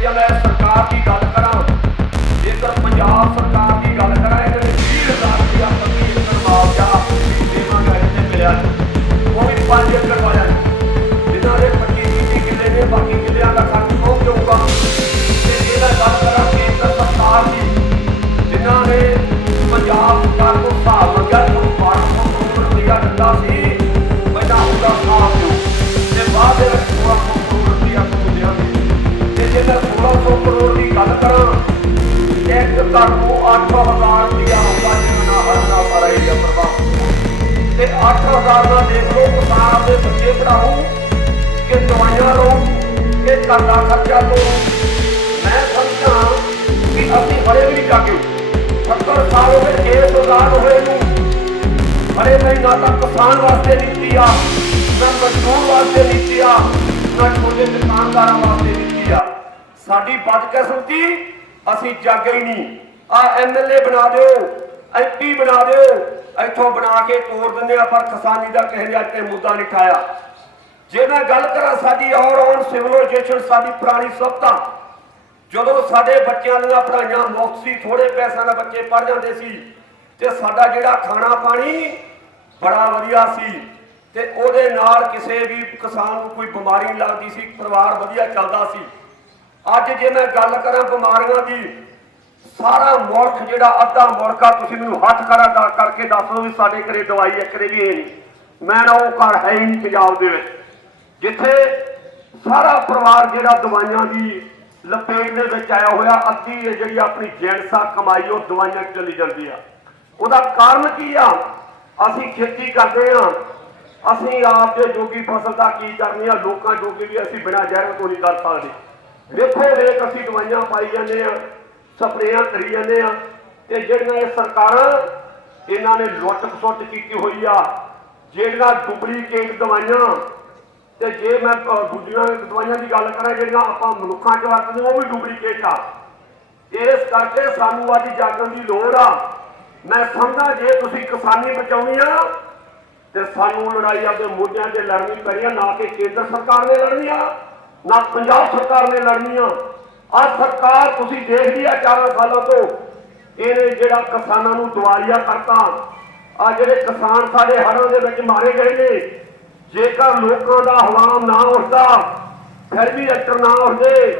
ਜੇ ਮੈਂ ਸਰਕਾਰ ਦੀ ਗੱਲ ਇੱਕ ਘਰ ਨੂੰ 8000 ਰੁਪਇਆ ਆਉਂਦਾ ਨਾ ਪਰਾਈ ਦਾ ਪ੍ਰਭਾਵ। ਤੇ 8000 ਦਾ ਦੇਖ ਕਿਸਾਨ ਦੇ ਬੱਚੇ ਪੜਾਉ ਕਿ ਦਵਾਈਆਂ ਲਓ, ਕਿ ਘਰ ਖਰਚਾ ਲਓ। ਮੈਂ ਸਮਝਾਂ ਕਿ ਅਸੀਂ ਹਰੇ ਵੀ ਨਹੀਂ 70 ਸਾਲ ਹੋ ਗਏ ਇਸ ਆਜ਼ਾਦ ਹੋਏ ਨੂੰ। ਹਰੇ ਨਹੀਂ ਨਾ ਤਾਂ ਕਿਸਾਨ ਵਾਸਤੇ ਨੀਤੀ ਆ, ਨਾ ਮਜ਼ਦੂਰ ਵਾਸਤੇ ਨੀਤੀ ਆ, ਨਾ ਛੋਟੇ ਦੁਕਾਨਦਾਰਾਂ ਵਾਸਤੇ ਨੀਤੀ ਆ। ਸਾਡੀ ਬਦਕਿਸਮਤੀ ਅਸੀਂ ਜਾਗੇ ਹੀ ਨਹੀਂ। ਆ ਐਮਐਲਏ ਬਣਾ ਦਿਓ ਐਮਪੀ ਬਣਾ ਦਿਓ। ਇੱਥੋਂ ਬਣਾ ਕੇ ਤੋੜ ਦਿੰਦੇ ਆ, ਪਰ ਕਿਸਾਨੀ ਦਾ ਕਿਸੇ ਨੇ ਅੱਜ ਤੇ ਮੁੱਦਾ ਨਹੀਂ ਠਾਇਆ। ਜੇ ਮੈਂ ਗੱਲ ਕਰਾਂ ਸਾਡੀ ਔਰ ਔਨ ਸਿਵਲਾਈਜੇਸ਼ਨ ਸਾਡੀ ਪੁਰਾਣੀ ਸਭਤਾ ਜਦੋਂ ਸਾਡੇ ਬੱਚਿਆਂ ਦੀਆਂ ਪੜ੍ਹਾਈਆਂ ਮੁਫਤ ਸੀ ਥੋੜੇ ਪੈਸਿਆਂ ਨਾਲ ਬੱਚੇ ਪੜ੍ਹ ਜਾਂਦੇ ਸੀ, ਤੇ ਸਾਡਾ ਜਿਹੜਾ ਖਾਣਾ ਪਾਣੀ ਬੜਾ ਵਧੀਆ ਸੀ, ਤੇ ਉਹਦੇ ਨਾਲ ਕਿਸੇ ਵੀ ਕਿਸਾਨ ਨੂੰ ਕੋਈ ਬਿਮਾਰੀ ਨਹੀਂ ਲੱਗਦੀ ਸੀ, ਪਰਿਵਾਰ ਵਧੀਆ ਚੱਲਦਾ ਸੀ। ਅੱਜ ਜੇ ਮੈਂ ਗੱਲ ਕਰਾਂ ਬਿਮਾਰੀਆਂ ਦੀ, ਸਾਰਾ ਮੁਲਕ ਜਿਹੜਾ ਅੱਧਾ ਮੁਲਕ ਆ, ਤੁਸੀਂ ਮੈਨੂੰ ਹੱਥ ਕਰਾ ਕਰਕੇ ਦੱਸ ਦਿਓ ਵੀ ਸਾਡੇ ਘਰੇ ਦਵਾਈ ਇੱਕ ਰੇ ਵੀ ਹੈ ਨਹੀਂ। ਮੈਂ ਨਾ ਉਹ ਘਰ ਹੈ ਹੀ ਨਹੀਂ ਪੰਜਾਬ ਦੇ ਵਿੱਚ, ਜਿੱਥੇ ਸਾਰਾ ਪਰਿਵਾਰ ਜਿਹੜਾ ਦਵਾਈਆਂ ਦੀ ਲਪੇਟ ਦੇ ਵਿੱਚ ਆਇਆ ਹੋਇਆ, ਅੱਧੀ ਜਿਹੜੀ ਆਪਣੀ ਜੈਨਸਾ ਕਮਾਈ ਉਹ ਦਵਾਈਆਂ ਚਲੀ ਜਾਂਦੀ ਆ। ਉਹਦਾ ਕਾਰਨ ਕੀ ਆ? ਅਸੀਂ ਖੇਤੀ ਕਰਦੇ ਆ ਅਸੀਂ ਆਪ ਦੇ ਜੋਗੀ ਫਸਲ ਦਾ ਕੀ ਕਰਨੀ ਆ, ਲੋਕਾਂ ਜੋਗੀ ਵੀ ਅਸੀਂ ਬਿਨਾਂ ਜ਼ਹਿਰ ਤੋਂ ਨਹੀਂ ਕਰ ਸਕਦੇ। ਵੇਖੋ ਵੇਖ ਅਸੀਂ ਦਵਾਈਆਂ ਪਾਈ ਜਾਂਦੇ ਆ ਸਪਰੇਆਂ ਕਰੀ ਜਾਂਦੇ ਆ ਤੇ ਜਿਹੜੀਆਂ ਇਹ ਸਰਕਾਰਾਂ ਇਹਨਾਂ ਨੇ ਲੁੱਟ ਖਸੁੱਟ ਕੀਤੀ ਹੋਈ ਆ, ਜਿਹੜੀਆਂ ਡੁਪਲੀਕੇਟ ਦਵਾਈਆਂ ਤੇ ਜੇ ਮੈਂ ਦੂਜੀਆਂ ਦਵਾਈਆਂ ਦੀ ਗੱਲ ਕਰਾਂ, ਜਿਹੜੀਆਂ ਆਪਾਂ ਮਨੁੱਖਾਂ 'ਚ ਵਰਤਦੇ ਉਹ ਵੀ ਡੁਪਲੀਕੇਟ ਆ। ਇਸ ਕਰਕੇ ਸਾਨੂੰ ਅੱਜ ਜਾਗਣ ਦੀ ਲੋੜ ਆ। ਮੈਂ ਸਮਝਦਾ ਜੇ ਤੁਸੀਂ ਕਿਸਾਨੀ ਬਚਾਉਣੀ ਆ, ਤੇ ਸਾਨੂੰ ਲੜਾਈ ਆਪਦੇ ਮੋਢਿਆਂ 'ਤੇ ਲੜਨੀ ਪੈਣੀ ਆ, ਨਾ ਕਿ ਕੇਂਦਰ ਸਰਕਾਰ ਨੇ ਲੜਨੀ ਆ। ਨਾ ਪੰਜਾਬ ਸਰਕਾਰ ਨੇ ਲੜਨੀਆਂ ਆ। ਸਰਕਾਰ ਤੁਸੀਂ ਦੇਖਦੀ ਆ ਚਾਰਾਂ ਸਾਲਾਂ ਤੋਂ। ਇਹਨੇ ਜਿਹੜਾ ਕਿਸਾਨਾਂ ਨੂੰ ਦਿਵਾਲੀਆ ਕਰਤਾ ਆ ਜਿਹੜੇ ਕਿਸਾਨ ਸਾਡੇ ਹੜ੍ਹਾਂ ਦੇ ਵਿੱਚ ਮਾਰੇ ਗਏ ਨੇ, ਜੇਕਰ ਲੋਕਾਂ ਦਾ ਹਵਾਮ ਨਾ ਉੱਠਦਾ, ਫਿਰ ਵੀ ਐਕਟਰ ਨਾ ਉੱਠਦੇ,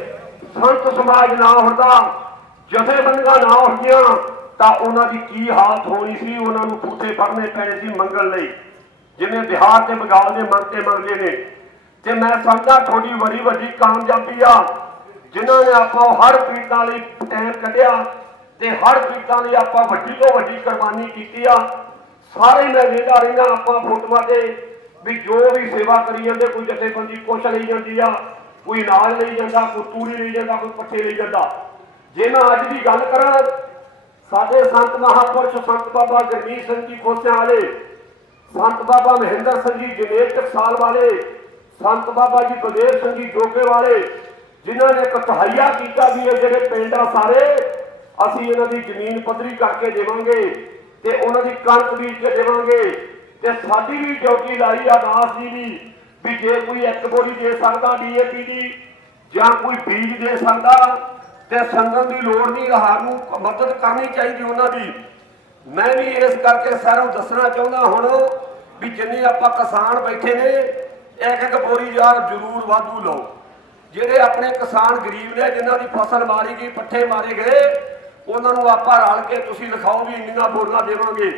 ਸੰਤ ਸਮਾਜ ਨਾ ਉੱਠਦਾ, ਜਥੇਬੰਦੀਆਂ ਨਾ ਉੱਠਦੀਆਂ, ਤਾਂ ਉਹਨਾਂ ਦੀ ਕੀ ਹਾਲਤ ਹੋਣੀ ਸੀ? ਉਹਨਾਂ ਨੂੰ ਫੂਟੇ ਫੜਨੇ ਪੈਣੇ ਸੀ ਮੰਗਣ ਲਈ। ਜਿਵੇਂ ਬਿਹਾਰ ਤੇ ਬੰਗਾਲ ਦੇ ਮੰਗਤੇ ਮੰਗਦੇ ਨੇ। ਤੇ ਮੈਂ ਸਮਝਦਾ ਤੁਹਾਡੀ ਬੜੀ ਵੱਡੀ ਕਾਮਯਾਬੀ ਆ, ਜਿਨ੍ਹਾਂ ਨੇ ਆਪਾਂ ਹਰ ਪੀੜਤਾਂ ਲਈ ਟਾਈਮ ਕੱਢਿਆ ਤੇ ਹਰ ਪੀੜਤਾਂ ਲਈ ਆਪਾਂ ਵੱਡੀ ਤੋਂ ਵੱਡੀ ਕੁਰਬਾਨੀ ਕੀਤੀ ਆ, ਸਾਰੇ ਮੈਂ ਵੇਖਦਾ ਰਹਿੰਦਾ ਆਪਾਂ ਫੋਟੋਆਂ ਤੇ ਵੀ ਜੋ ਵੀ ਸੇਵਾ ਕਰੀ ਜਾਂਦੇ, ਕੋਈ ਜਥੇਬੰਦੀ ਕੁਛ ਲਈ ਜਾਂਦੀ ਆ, ਕੋਈ ਅਨਾਜ ਲਈ ਜਾਂਦਾ, ਕੋਈ ਤੂੜੀ ਲਈ ਜਾਂਦਾ, ਕੋਈ ਪੱਠੇ ਲਈ ਜਾਂਦਾ। ਜੇ ਮੈਂ ਅੱਜ ਦੀ ਗੱਲ ਕਰਾਂ, ਸਾਡੇ ਸੰਤ ਮਹਾਪੁਰਸ਼ ਸੰਤ ਬਾਬਾ ਗੁਰਮੀਤ ਸਿੰਘ ਜੀ ਖੋਸਿਆਂ ਵਾਲੇ ਸੰਤ ਬਾਬਾ ਮਹਿੰਦਰ ਸਿੰਘ ਜੀ ਜਨੇਰ ਟਕਸਾਲ ਵਾਲੇ ਸੰਤ ਬਾਬਾ ਜੀ ਬਲਦੇਵ ਸਿੰਘ ਜੀ ਜੋਗੇ ਵਾਲੇ, ਜਿਨ੍ਹਾਂ ਨੇ ਇੱਕ ਤਹਈਆ ਕੀਤਾ ਵੀ ਇਹ ਜਿਹੜੇ ਪਿੰਡ ਆ ਸਾਰੇ, ਅਸੀਂ ਇਹਨਾਂ ਦੀ ਜ਼ਮੀਨ ਪੱਧਰੀ ਕਰਕੇ ਦੇਵਾਂਗੇ ਤੇ ਉਹਨਾਂ ਦੀ ਕਣਕ ਬੀਜ ਕੇ ਦੇਵਾਂਗੇ ਤੇ ਸਾਡੀ ਵੀ ਡਿਊਟੀ ਲਾਈ ਆ ਦਾਸ ਜੀ ਦੀ, ਵੀ ਜੇ ਕੋਈ ਇੱਕ ਬੋਰੀ ਦੇ ਸਕਦਾ ਡੀਏਪੀ ਦੀ, ਜਾਂ ਕੋਈ ਬੀਜ ਦੇ ਸਕਦਾ, ਤੇ ਸੰਗਤ ਦੀ ਲੋੜ ਨਹੀਂ ਸਾਨੂੰ ਮਦਦ ਕਰਨੀ ਚਾਹੀਦੀ ਉਹਨਾਂ ਦੀ। ਮੈਂ ਵੀ ਇਸ ਕਰਕੇ ਸਾਰਿਆਂ ਨੂੰ ਦੱਸਣਾ ਚਾਹੁੰਦਾ ਹੁਣ, ਵੀ ਜਿੰਨੇ ਆਪਾਂ ਕਿਸਾਨ ਬੈਠੇ ਨੇ ਇੱਕ ਇੱਕ ਬੋਰੀ ਯਾਰ ਜ਼ਰੂਰ ਵਾਧੂ ਲਓ। ਜਿਹੜੇ ਆਪਣੇ ਕਿਸਾਨ ਗਰੀਬ ਨੇ, ਜਿਨ੍ਹਾਂ ਦੀ ਫਸਲ ਮਾਰੀ ਗਈ, ਪੱਠੇ ਮਾਰੇ ਗਏ, ਉਹਨਾਂ ਨੂੰ ਆਪਾਂ ਰਲ ਕੇ ਤੁਸੀਂ ਲਿਖਾਓ ਵੀ ਇੰਨੀਆਂ ਬੋਰੀਆਂ ਦੇਵਾਂਗੇ।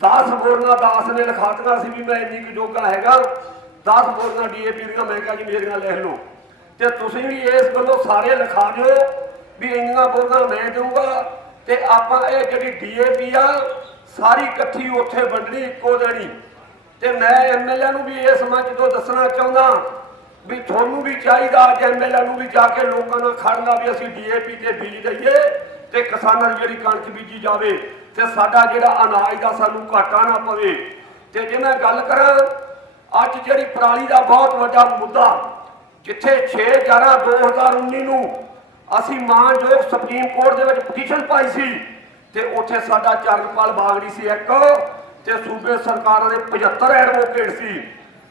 10 ਬੋਰੀਆਂ ਦਾਸ ਨੇ ਲਿਖਾਤੀਆਂ ਸੀ ਵੀ ਮੈਂ ਇੰਨੀ ਕੁ ਜੋਗਾ ਹੈਗਾ। 10 ਬੋਰੀਆਂ ਡੀਏਪੀ ਦੀਆਂ, ਮੈਂ ਕਿਹਾ ਜੀ ਮੇਰੀਆਂ ਲਿਖ ਲਓ। ਤੇ ਤੁਸੀਂ ਵੀ ਇਸ ਵੱਲੋਂ ਸਾਰੇ ਲਿਖਾ ਦਿਓ ਵੀ ਇੰਨੀਆਂ ਬੋਰੀਆਂ ਮੈਂ ਦਊਂਗਾ। ਤੇ ਆਪਾਂ ਇਹ ਜਿਹੜੀ ਡੀਏਪੀ ਆ, ਸਾਰੀ ਇਕੱਠੀ ਉੱਥੇ ਵੰਡਣੀ ਇੱਕੋ ਦੇਣੀ। ਤੇ ਮੈਂ ਐਮਐਲਏ ਨੂੰ ਵੀ ਇਸ ਮੰਚ ਤੋਂ ਦੱਸਣਾ ਚਾਹੁੰਦਾ ਵੀ ਤੁਹਾਨੂੰ ਵੀ ਚਾਹੀਦਾ ਅੱਜ ਐਮਐਲਏ ਨੂੰ ਵੀ ਜਾ ਕੇ ਲੋਕਾਂ ਨਾਲ ਖੜਨਾ ਵੀ ਅਸੀਂ ਡੀਏਪੀ ਤੇ ਬੀਜ ਦਈਏ ਤੇ ਕਿਸਾਨਾਂ ਦੀ ਜਿਹੜੀ ਕਣਕ ਬੀਜੀ ਜਾਵੇ ਤੇ ਸਾਡਾ ਜਿਹੜਾ ਅਨਾਜ ਦਾ ਸਾਨੂੰ ਘਾਟਾ ਨਾ ਪਵੇ। ਤੇ ਜੇ ਮੈਂ ਗੱਲ ਕਰਾਂ, ਅੱਜ ਜਿਹੜੀ ਪਰਾਲੀ ਦਾ ਬਹੁਤ ਵੱਡਾ ਮੁੱਦਾ, ਜਿੱਥੇ 6 11 2019 ਨੂੰ ਅਸੀਂ ਮਾਨਯੋਗ ਸੁਪਰੀਮ ਕੋਰਟ ਦੇ ਵਿੱਚ ਪਟੀਸ਼ਨ ਪਾਈ ਸੀ ਤੇ ਉੱਥੇ ਸਾਡਾ ਚਰਨਪਾਲ ਬਾਗੜੀ ਸੀ ਇੱਕ। ਤੇ ਸੂਬੇ ਸਰਕਾਰਾਂ ਦੇ 75 ਐਡਵੋਕੇਟ ਸੀ।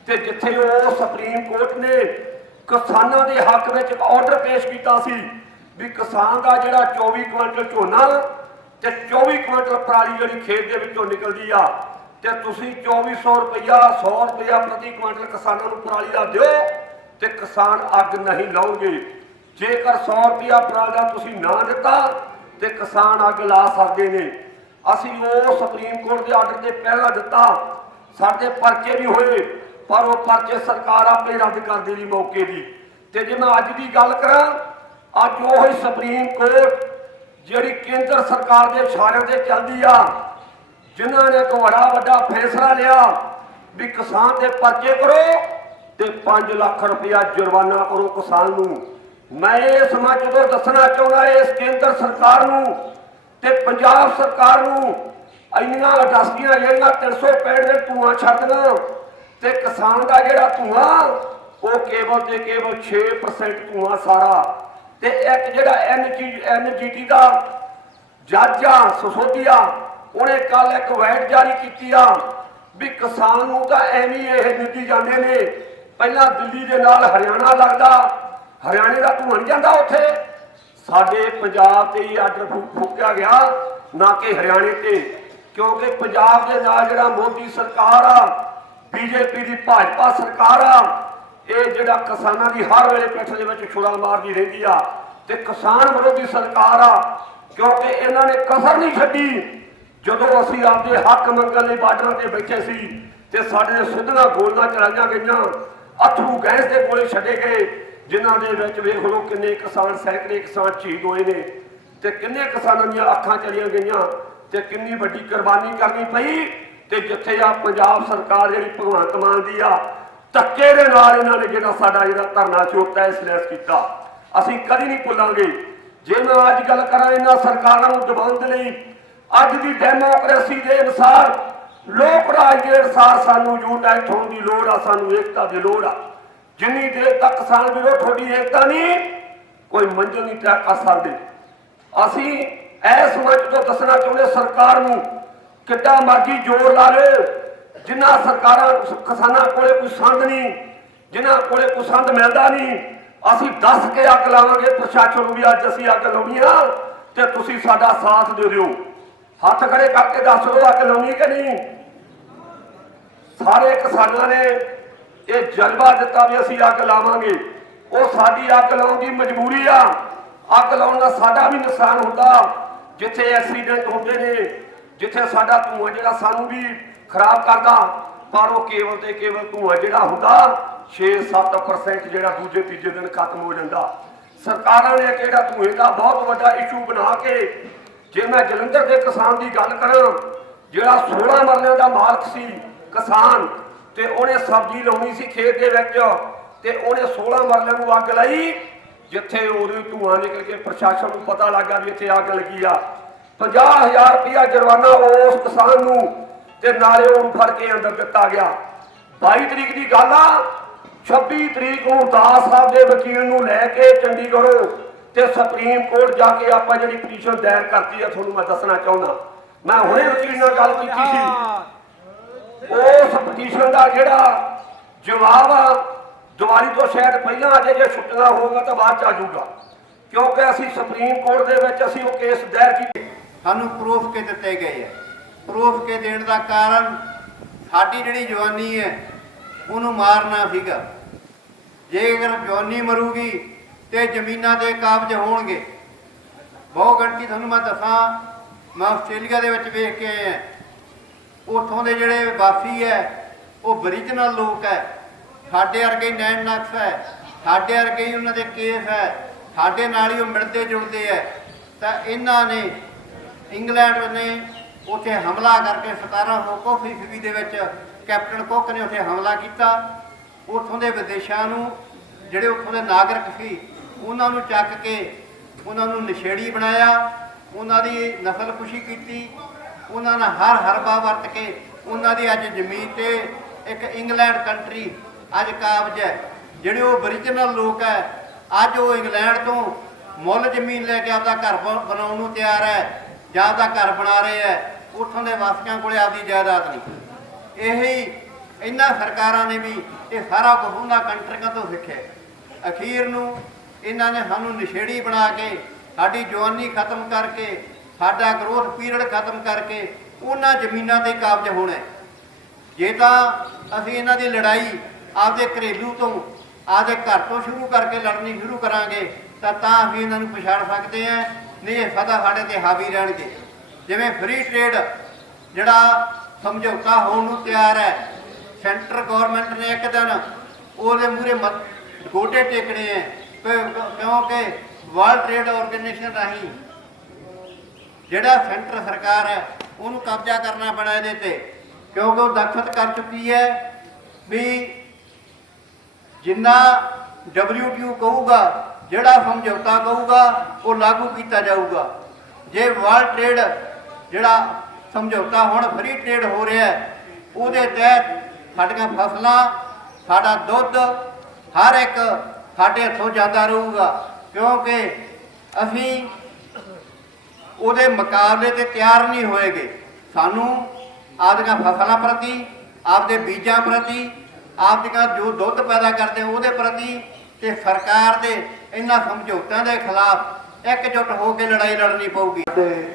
ਤੇ ਜਿੱਥੇ ਉਹ ਸੁਪਰੀਮ ਕੋਰਟ ਨੇ ਕਿਸਾਨਾਂ ਦੇ ਹੱਕ ਵਿੱਚ ਇੱਕ ਆਰਡਰ ਪੇਸ਼ ਕੀਤਾ ਸੀ ਵੀ ਕਿਸਾਨ ਦਾ ਜਿਹੜਾ 24 ਕੁਇੰਟਲ ਝੋਨਾ ਤੇ 24 ਕੁਇੰਟਲ ਪਰਾਲੀ ਜਿਹੜੀ ਖੇਤ ਦੇ ਵਿੱਚੋਂ ਨਿਕਲਦੀ ਆ, ਤੇ ਤੁਸੀਂ 2400 ਰੁਪਇਆ 100 ਰੁਪਇਆ ਪ੍ਰਤੀ ਕੁਇੰਟਲ ਕਿਸਾਨਾਂ ਨੂੰ ਪਰਾਲੀ ਦਾ ਦਿਓ ਤੇ ਕਿਸਾਨ ਅੱਗ ਨਹੀਂ ਲਾਉਣਗੇ। ਜੇਕਰ 100 ਰੁਪਇਆ ਪਰਾਲੀ ਦਾ ਤੁਸੀਂ ਨਾ ਦਿੱਤਾ ਤੇ ਕਿਸਾਨ ਅੱਗ ਲਾ ਸਕਦੇ ਨੇ। ਅਸੀਂ ਉਹ ਸੁਪਰੀਮ ਕੋਰਟ ਦੇ ਆਰਡਰ ਤੇ ਪਹਿਲਾਂ ਦਿੱਤਾ। ਸਾਡੇ ਪਰਚੇ ਵੀ ਹੋਏ, ਪਰ ਉਹ ਪਰਚੇ ਸਰਕਾਰ ਆਪੇ ਰੱਦ ਕਰ ਦੇਣੀ ਮੌਕੇ ਦੀ। ਤੇ ਜੇ ਮੈਂ ਅੱਜ ਦੀ ਗੱਲ ਕਰਾਂ, ਅੱਜ ਉਹ ਹੀ ਸੁਪਰੀਮ ਕੋਰਟ ਜਿਹੜੀ ਕੇਂਦਰ ਸਰਕਾਰ ਦੇ ਇਸ਼ਾਰਿਆਂ ਤੇ ਚੱਲਦੀ ਆ, ਜਿਨ੍ਹਾਂ ਨੇ ਇੱਕ ਬੜਾ ਵੱਡਾ ਫੈਸਲਾ ਲਿਆ ਵੀ ਕਿਸਾਨ ਦੇ ਪਰਚੇ ਕਰੋ ਤੇ 5 ਲੱਖ ਰੁਪਇਆ ਜੁਰਮਾਨਾ ਕਰੋ ਕਿਸਾਨ ਨੂੰ। ਮੈਂ ਇਹ ਸਮਾਂ ਤੋਂ ਦੱਸਣਾ ਚਾਹੁੰਦਾ, ਇਸ ਕੇਂਦਰ ਸਰਕਾਰ ਨੂੰ ਤੇ ਪੰਜਾਬ ਸਰਕਾਰ ਨੂੰ ਇੰਨੀਆਂ ਇੰਡਸਟਰੀਆਂ ਜਿਹੜੀਆਂ 365 ਦੇ ਧੂਆਂ ਛੱਡਦੀਆਂ ਤੇ ਕਿਸਾਨ ਦਾ ਜਿਹੜਾ ਧੂਆਂ, ਉਹ ਕੇਵਲ ਤੇ ਕੇਵਲ 6% ਧੂਆਂ ਸਾਰਾ। ਤੇ ਇੱਕ ਜਿਹੜਾ ਐਨਜੀ ਐਨਜੀਟੀ ਦਾ ਜੱਜ ਆ ਸਸੋਦੀਆ ਉਹਨੇ ਕੱਲ ਇੱਕ ਵੈਟ ਜਾਰੀ ਕੀਤੀ ਆ ਵੀ ਕਿਸਾਨ ਨੂੰ ਤਾਂ ਐਵੇਂ ਇਹ ਦਿੱਤੀ ਜਾਂਦੇ ਨੇ। ਪਹਿਲਾਂ ਦਿੱਲੀ ਦੇ ਨਾਲ ਹਰਿਆਣਾ ਲੱਗਦਾ, ਹਰਿਆਣੇ ਦਾ ਧੂਆਂ ਨਹੀਂ ਜਾਂਦਾ ਉੱਥੇ। ਸਾਡੇ ਪੰਜਾਬ ਤੇ ਹੀ ਆਰਡਰ ਫੂਕਿਆ ਗਿਆ, ਨਾ ਕਿ ਹਰਿਆਣੇ ਤੇ। ਕਿਉਂਕਿ ਪੰਜਾਬ ਦੇ ਨਾਲ ਜਿਹੜਾ ਮੋਦੀ ਸਰਕਾਰ ਆ, ਬੀਜੇਪੀ ਦੀ ਭਾਜਪਾ ਸਰਕਾਰ ਆ, ਇਹ ਜਿਹੜਾ ਕਿਸਾਨਾਂ ਦੀ ਹਰ ਵੇਲੇ ਪਿੱਠ ਦੇ ਵਿੱਚ ਛੁਰਾ ਮਾਰਦੀ ਰਹਿੰਦੀ ਆ। ਤੇ ਕਿਸਾਨ ਵਿਰੋਧੀ ਸਰਕਾਰ ਆ, ਕਿਉਂਕਿ ਇਹਨਾਂ ਨੇ ਕਸਰ ਨਹੀਂ ਛੱਡੀ। ਜਦੋਂ ਅਸੀਂ ਆਪਦੇ ਹੱਕ ਮੰਗਣ ਲਈ ਬਾਰਡਰਾਂ ਤੇ ਬੈਠੇ ਸੀ, ਤੇ ਸਾਡੇ ਸਿੱਧੀਆਂ ਗੋਲੀਆਂ ਚਲਾਈਆਂ ਗਈਆਂ, ਅਥਰੂ ਗੈਸ ਦੇ ਗੋਲੇ ਛੱਡੇ ਗਏ ਜਿਨ੍ਹਾਂ ਦੇ ਵਿੱਚ ਵੇਖ ਲਓ ਕਿੰਨੇ ਕਿਸਾਨ ਸੈਂਕੜੇ ਕਿਸਾਨ ਸ਼ਹੀਦ ਹੋਏ ਨੇ ਤੇ ਕਿੰਨੇ ਕਿਸਾਨਾਂ ਦੀਆਂ ਅੱਖਾਂ ਚਲੀਆਂ ਗਈਆਂ ਤੇ ਕਿੰਨੀ ਵੱਡੀ ਕੁਰਬਾਨੀ ਕਰਨੀ ਪਈ ਤੇ ਜਿੱਥੇ ਆ ਪੰਜਾਬ ਸਰਕਾਰ ਜਿਹੜੀ ਭਗਵੰਤ ਮਾਨ ਦੀ ਆ, ਧੱਕੇ ਦੇ ਨਾਲ ਇਹਨਾਂ ਨੇ ਜਿਹੜਾ ਸਾਡਾ ਜਿਹੜਾ ਧਰਨਾ ਚੋਟਾ ਇਸਲੈਸ ਕੀਤਾ। ਅਸੀਂ ਕਦੀ ਨਹੀਂ ਭੁੱਲਾਂਗੇ ਜੇ ਮੈਂ ਅੱਜ ਗੱਲ ਕਰਾਂ ਇਹਨਾਂ ਸਰਕਾਰਾਂ ਨੂੰ ਦਬਾਉਣ ਦੇ ਲਈ, ਅੱਜ ਦੀ ਡੈਮੋਕ੍ਰੇਸੀ ਦੇ ਅਨੁਸਾਰ ਲੋਕ ਰਾਜ ਦੇ ਅਨੁਸਾਰ ਸਾਨੂੰ ਯੂਨਾਈਟ ਹੋਣ ਦੀ ਲੋੜ ਆ, ਸਾਨੂੰ ਏਕਤਾ ਦੀ ਲੋੜ ਆ। ਜਿੰਨੀ ਦੇਰ ਤੱਕ ਕਿਸਾਨ ਵੀਰੋ ਤੁਹਾਡੀ ਏਕਤਾ ਨਹੀਂ, ਕੋਈ ਮੰਜ਼ਿਲ ਨਹੀਂ ਤੈਅ ਸਕਦੇ। ਅਸੀਂ ਇਸ ਮੰਚ ਤੋਂ ਦੱਸਣਾ ਚਾਹੁੰਦੇ ਸਰਕਾਰ ਨੂੰ, ਕਿੱਡਾ ਮਰਜ਼ੀ ਜ਼ੋਰ ਲਾ ਲਓ ਜਿੰਨਾ ਸਰਕਾਰਾਂ ਕਿਸਾਨਾਂ ਕੋਲੇ ਕੋਈ ਸੰਦ ਨਹੀਂ ਜਿਨ੍ਹਾਂ ਕੋਲੇ ਕੋਈ ਸੰਦ ਮਿਲਦਾ ਨਹੀਂ, ਅਸੀਂ ਦੱਸ ਕੇ ਅੱਗ ਲਾਵਾਂਗੇ, ਪ੍ਰਸ਼ਾਸਨ ਨੂੰ ਵੀ ਅੱਜ ਅਸੀਂ ਅੱਗ ਲਾਉਣੀ ਆ, ਤੇ ਤੁਸੀਂ ਸਾਡਾ ਸਾਥ ਦੇ ਦਿਓ। ਹੱਥ ਖੜੇ ਕਰਕੇ ਦੱਸ ਦਿਓ ਅੱਗ ਲਾਉਣੀ ਕਿ ਨਹੀਂ। ਸਾਰੇ ਕਿਸਾਨਾਂ ਨੇ ਇਹ ਜਜ਼ਬਾ ਦਿੱਤਾ ਵੀ ਅਸੀਂ ਅੱਗ ਲਾਵਾਂਗੇ, ਉਹ ਸਾਡੀ ਅੱਗ ਲਾਉਣ ਦੀ ਮਜਬੂਰੀ ਆ। ਅੱਗ ਲਾਉਣ ਦਾ ਸਾਡਾ ਵੀ ਨੁਕਸਾਨ ਹੁੰਦਾ। ਜਿੱਥੇ ਐਕਸੀਡੈਂਟ ਹੁੰਦੇ ਨੇ, ਜਿੱਥੇ ਸਾਡਾ ਧੂਆਂ ਜਿਹੜਾ ਸਾਨੂੰ ਵੀ ਖਰਾਬ ਕਰਦਾ, ਪਰ ਉਹ ਕੇਵਲ ਤੇ ਕੇਵਲ ਧੂਆਂ ਜਿਹੜਾ ਹੁੰਦਾ 6-7% ਜਿਹੜਾ ਦੂਜੇ ਤੀਜੇ ਦਿਨ ਖਤਮ ਹੋ ਜਾਂਦਾ। ਸਰਕਾਰਾਂ ਨੇ ਕਿਹੜਾ ਧੂਏ ਦਾ ਬਹੁਤ ਵੱਡਾ ਇਸ਼ੂ ਬਣਾ ਕੇ, ਜੇ ਮੈਂ ਜਲੰਧਰ ਦੇ ਕਿਸਾਨ ਦੀ ਗੱਲ ਕਰਾਂ, ਜਿਹੜਾ 16 ਮਰਲਿਆਂ ਦਾ ਮਾਲਕ ਸੀ ਕਿਸਾਨ ਤੇ ਉਹਨੇ ਸਬਜ਼ੀ ਲਾਉਣੀ ਸੀ ਖੇਤ ਦੇ ਵਿੱਚ ਤੇ ਉਹਨੇ 16 ਮਰਲਿਆਂ ਨੂੰ ਅੱਗ ਲਾਈ, ਜਿੱਥੇ ਉਹਦੇ ਧੂਆਂ ਨਿਕਲ ਕੇ ਪ੍ਰਸ਼ਾਸਨ ਨੂੰ ਪਤਾ ਲੱਗਾ ਵੀ ਇੱਥੇ ਅੱਗ ਲੱਗੀ ਆ। 50000 ਰੁਪਇਆ ਜੁਰਮਾਨਾ ਉਸ ਕਿਸਾਨ ਨੂੰ ਤੇ ਨਾਲੇ ਉਹਨੂੰ ਫੜ ਕੇ ਅੰਦਰ ਦਿੱਤਾ ਗਿਆ। 22 ਤਰੀਕ ਦੀ ਗੱਲ ਆ 26 ਤਰੀਕ ਨੂੰ ਦਾਸ ਸਾਹਿਬ ਦੇ ਵਕੀਲ ਨੂੰ ਲੈ ਕੇ ਚੰਡੀਗੜ੍ਹੋਂ ਤੇ ਸੁਪਰੀਮ ਕੋਰਟ ਜਾ ਕੇ ਆਪਾਂ ਜਿਹੜੀ ਪਟੀਸ਼ਨ ਦਾਇਰ ਕਰਤੀ ਆ, ਤੁਹਾਨੂੰ ਮੈਂ ਦੱਸਣਾ ਚਾਹੁੰਦਾ। ਮੈਂ ਹੁਣੇ ਵਕੀਲ ਨਾਲ ਗੱਲ ਕੀਤੀ ਸੀ। ਉਸ ਪਟੀਸ਼ਨ ਦਾ ਜਿਹੜਾ ਜਵਾਬ ਆ, ਦੀਵਾਲੀ ਤੋਂ ਸ਼ਾਇਦ ਪਹਿਲਾਂ ਅਜੇ ਜੇ ਛੁੱਟਣਾ ਹੋਊਗਾ ਤਾਂ ਬਾਅਦ ਚ ਆ ਜਾਊਗਾ। ਕਿਉਂਕਿ ਅਸੀਂ ਸੁਪਰੀਮ ਕੋਰਟ ਦੇ ਵਿੱਚ ਅਸੀਂ ਉਹ ਕੇਸ ਦਾਇਰ ਕੀਤੇ। ਸਾਨੂੰ ਪ੍ਰੂਫ ਕੇ ਦਿੱਤੇ ਗਏ ਹੈ ਪ੍ਰੂਫ ਕੇ ਦੇਣ ਦਾ ਕਾਰਨ ਸਾਡੀ ਜਿਹੜੀ ਜਵਾਨੀ ਹੈ, ਉਹਨੂੰ ਮਾਰਨਾ ਸੀਗਾ। ਜੇਕਰ ਜਵਾਨੀ ਮਰੂਗੀ ਤੇ ਜ਼ਮੀਨਾਂ ਦੇ ਕਾਬਜ ਹੋਣਗੇ। ਬਹੁ ਗਣਤੀ ਤੁਹਾਨੂੰ ਮੈਂ ਦੱਸਾਂ, ਮੈਂ ਆਸਟ੍ਰੇਲੀਆ ਦੇ ਵਿੱਚ ਵੇਖ ਕੇ ਆਇਆ। ਉੱਥੋਂ ਦੇ ਜਿਹੜੇ ਵਾਸੀ ਹੈ, ਉਹ ਬਰੀਜਨਲ ਲੋਕ ਹੈ। ਸਾਡੇ ਵਰਗੇ ਨੈਣ ਨਕਸ਼ ਹੈ। ਸਾਡੇ ਵਰਗੇ ਹੀ ਉਹਨਾਂ ਦੇ ਕੇਸ ਹੈ। ਸਾਡੇ ਨਾਲ ਹੀ ਉਹ ਮਿਲਦੇ ਜੁਲਦੇ ਹੈ। ਤਾਂ ਇਹਨਾਂ ਨੇ ਇੰਗਲੈਂਡ ਨੇ ਉੱਥੇ ਹਮਲਾ ਕਰਕੇ 1700 ਈਸਵੀ ਦੇ ਵਿੱਚ ਕੈਪਟਨ ਕੁੱਕ ਨੇ ਉੱਥੇ ਹਮਲਾ ਕੀਤਾ। ਉੱਥੋਂ ਦੇ ਵਿਦੇਸ਼ਾਂ ਨੂੰ, ਜਿਹੜੇ ਉੱਥੋਂ ਦੇ ਨਾਗਰਿਕ ਸੀ, ਉਹਨਾਂ ਨੂੰ ਚੱਕ ਕੇ ਉਹਨਾਂ ਨੂੰ ਨਸ਼ੇੜੀ ਬਣਾਇਆ। ਉਹਨਾਂ ਦੀ ਨਸਲਕੁਸ਼ੀ ਕੀਤੀ। ਉਹਨਾਂ ਨਾਲ ਹਰ ਹਰਬਾ ਵਰਤ ਕੇ ਉਹਨਾਂ ਦੀ ਅੱਜ ਜ਼ਮੀਨ ਤੇ ਇੱਕ ਇੰਗਲੈਂਡ ਕੰਟਰੀ ਅੱਜ ਕਾਬਜ ਹੈ। ਜਿਹੜੇ ਉਹ origignal ਲੋਕ ਹੈ, ਅੱਜ ਉਹ ਇੰਗਲੈਂਡ ਤੋਂ ਮੁੱਲ ਜ਼ਮੀਨ ਲੈ ਕੇ ਆਪਦਾ ਘਰ ਬ- ਬਣਾਉਣ ਨੂੰ ਤਿਆਰ ਹੈ ਜਾਂ ਆਪਦਾ ਘਰ ਬਣਾ ਰਹੇ ਹੈ, ਉੱਥੋਂ ਦੇ ਵਾਸੀਆਂ ਕੋਲੇ ਆਪਦੀ ਜਾਇਦਾਦ ਨਹੀਂ। ਇਹੀ ਇਹਨਾਂ ਸਰਕਾਰਾਂ ਨੇ ਵੀ ਇਹ ਸਾਰਾ ਕੁਝ ਉਹਨਾਂ ਕੰਟਰੀਆਂ ਤੋਂ ਸਿੱਖਿਆ ਅਖੀਰ ਨੂੰ ਇਹਨਾਂ ਨੇ ਸਾਨੂੰ ਨਸ਼ੇੜੀ ਬਣਾ ਕੇ ਸਾਡੀ ਜਵਾਨੀ ਖਤਮ ਕਰਕੇ ਸਾਡਾ ਗਰੋਥ ਪੀਰੀਅਡ ਖਤਮ ਕਰਕੇ ਉਹਨਾਂ ਜ਼ਮੀਨਾਂ ਤੇ ਕਾਬਜ ਹੋਣਾ ਜੇ ਤਾਂ ਅਸੀਂ ਇਹਨਾਂ ਦੀ ਲੜਾਈ ਆਪਦੇ ਘਰੇਲੂ ਤੋਂ ਆਪਦੇ ਘਰ ਤੋਂ ਸ਼ੁਰੂ ਕਰਕੇ ਲੜਨੀ ਸ਼ੁਰੂ ਕਰਾਂਗੇ, ਤਾਂ ਤਾਂ ਅਸੀਂ ਇਹਨਾਂ ਨੂੰ ਪਛਾੜ ਸਕਦੇ ਹਾਂ, ਨਹੀਂ ਇਹ ਸਦਾ ਸਾਡੇ ਤੇ ਹਾਵੀ ਰਹਿਣਗੇ। ਜਿਵੇਂ ਫ੍ਰੀ ਟ੍ਰੇਡ ਜਿਹੜਾ ਸਮਝੌਤਾ ਹੋਣ ਨੂੰ ਤਿਆਰ ਹੈ, ਸੈਂਟਰ ਗਵਰਨਮੈਂਟ ਨੇ ਇੱਕ ਦਿਨ ਉਹਦੇ ਮੂਹਰੇ ਮੱਥ- ਗੋਡੇ ਟੇਕਣੇ ਹੈ ਕਿਉਂਕਿ ਵਰਲਡ ਟ੍ਰੇਡ ਆਰਗੇਨਾਈਜੇਸ਼ਨ ਰਾਹੀਂ ਜਿਹੜਾ ਸੈਂਟਰ ਸਰਕਾਰ ਹੈ, ਉਹਨੂੰ ਕਬਜ਼ਾ ਕਰਨਾ ਪੈਣਾ ਇਹਦੇ ਤੇ। ਕਿਉਂਕਿ ਉਹ ਦਖਤ ਕਰ ਚੁੱਕੀ ਹੈ ਵੀ ਜਿੰਨਾ WTO ਕਹੂਗਾ, ਜਿਹੜਾ ਸਮਝੌਤਾ ਕਹੂਗਾ, ਉਹ ਲਾਗੂ ਕੀਤਾ ਜਾਊਗਾ। ਜੇ ਵਰਲਡ ਟ੍ਰੇਡ ਜਿਹੜਾ ਸਮਝੌਤਾ ਹੁਣ ਫਰੀ ਟ੍ਰੇਡ ਹੋ ਰਿਹਾ ਹੈ, ਉਹਦੇ ਤਹਿਤ ਸਾਡੀਆਂ ਫਸਲਾਂ, ਸਾਡਾ ਦੁੱਧ, ਹਰ ਇੱਕ ਸਾਡੇ ਹੱਥੋਂ ਜਾਂਦਾ ਰਹੂਗਾ। ਕਿਉਂਕਿ ਅਸੀਂ ਉਹਦੇ ਮੁਕਾਬਲੇ ਤੇ ਤਿਆਰ ਨਹੀਂ ਹੋਏਗੇ। ਸਾਨੂੰ ਆਪਦੀਆਂ ਫਸਲਾਂ ਪ੍ਰਤੀ, ਆਪਦੇ ਬੀਜਾਂ ਪ੍ਰਤੀ, ਆਪਦੀਆਂ ਜੋ ਦੁੱਧ ਪੈਦਾ ਕਰਦੇ ਉਹਦੇ ਪ੍ਰਤੀ ਤੇ ਸਰਕਾਰ ਦੇ ਇਹਨਾਂ ਸਮਝੌਤਿਆਂ ਦੇ ਖਿਲਾਫ ਇਕਜੁੱਟ ਹੋ ਕੇ ਲੜਾਈ ਲੜਨੀ ਪਊਗੀ। ਸਾਡੇ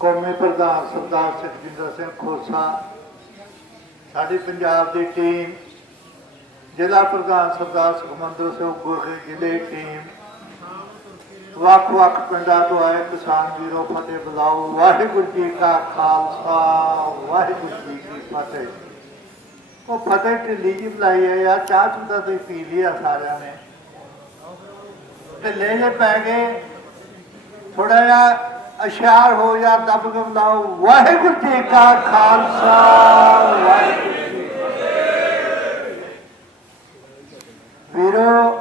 ਕੌਮੀ ਪ੍ਰਧਾਨ ਸਰਦਾਰ ਸੁਖਜਿੰਦਰ ਸਿੰਘ ਖੋਸਾ, ਸਾਡੀ ਪੰਜਾਬ ਦੀ ਟੀਮ, ਜ਼ਿਲ੍ਹਾ ਪ੍ਰਧਾਨ ਸਰਦਾਰ ਸੁਖਮੰਦਰ ਸਿੰਘ ਗੋਰੇ ਜ਼ਿਲ੍ਹੇ ਟੀਮ ਵੱਖ-ਵੱਖ ਪਿੰਡਾਂ ਤੋਂ ਆਏ ਕਿਸਾਨ ਵੀਰੋ, ਫਤਿਹ ਬੁਲਾਓ। ਵਾਹਿਗੁਰੂ ਜੀ ਕਾ ਖਾਲਸਾ, ਵਾਹਿਗੁਰੂ ਜੀ ਕੀ ਫਤਿਹ। ਉਹ ਫਤਿਹ ਢਿੱਲੀ ਜੀ ਬੁਲਾਈ ਹੈ ਯਾਰ, ਚਾਹ ਚੂਹ ਤਾਂ ਤੁਸੀਂ ਪੀ ਲਿਆ ਸਾਰਿਆਂ ਨੇ। ਤੇ ਲੈ ਲੈ ਪੈ ਗਏ। ਥੋੜਾ ਜਿਹਾ ਅਸ਼ਾਰ ਹੋ ਜਾ, ਦੱਬ ਕੇ ਬੁਲਾਓ। ਵਾਹਿਗੁਰੂ ਜੀ ਕਾ ਖਾਲਸਾ, ਵਾਹਿਗੁਰੂ ਜੀ ਕੀ ਫਤਿਹ। ਵੀਰੋ